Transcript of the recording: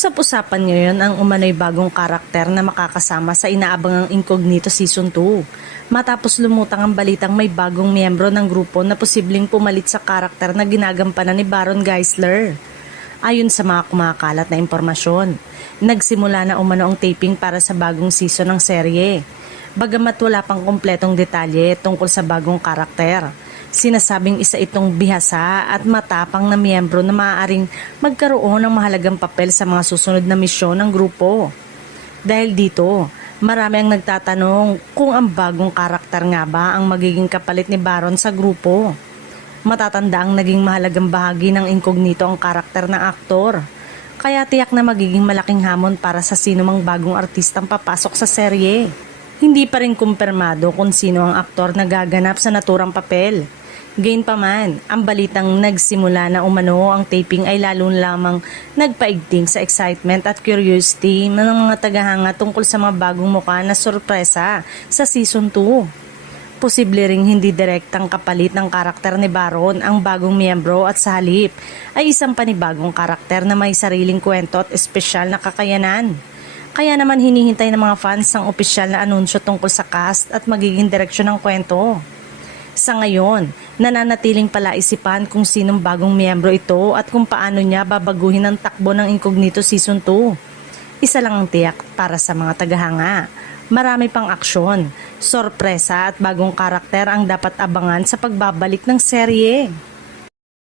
Usap-usapan ngayon ang umano'y bagong karakter na makakasama sa inaabangang Incognito Season 2. Matapos lumutang ang balitang may bagong miyembro ng grupo na posibleng pumalit sa karakter na ginagampanan ni Baron Geisler. Ayon sa mga kumakalat na impormasyon, nagsimula na umano ang taping para sa bagong season ng serye. Bagamat wala pang kumpletong detalye tungkol sa bagong karakter, sinasabing isa itong bihasa at matapang na miyembro na maaaring magkaroon ng mahalagang papel sa mga susunod na misyon ng grupo. Dahil dito, marami ang nagtatanong kung ang bagong karakter nga ba ang magiging kapalit ni Baron sa grupo. Matatanda ang naging mahalagang bahagi ng Incognito ang karakter ng aktor, kaya tiyak na magiging malaking hamon para sa sino mang bagong artistang papasok sa serye. Hindi pa rin kumpirmado kung sino ang aktor na gaganap sa naturang papel. Gayunpaman, ang balitang nagsimula na umano ang taping ay lalo lamang nagpaigting sa excitement at curiosity ng mga tagahanga tungkol sa mga bagong mukha na sorpresa sa Season 2. Posible ring hindi direktang kapalit ng karakter ni Baron ang bagong miyembro at sa halip ay isang panibagong karakter na may sariling kwento at espesyal na kakayanan. Kaya naman hinihintay ng mga fans ang opisyal na anunsyo tungkol sa cast at magiging direksyon ng kwento. Sa ngayon, nananatiling palaisipan kung sinong bagong miyembro ito at kung paano niya babaguhin ang takbo ng Incognito Season 2. Isa lang ang tiyak para sa mga tagahanga. Marami pang aksyon, sorpresa at bagong karakter ang dapat abangan sa pagbabalik ng serye.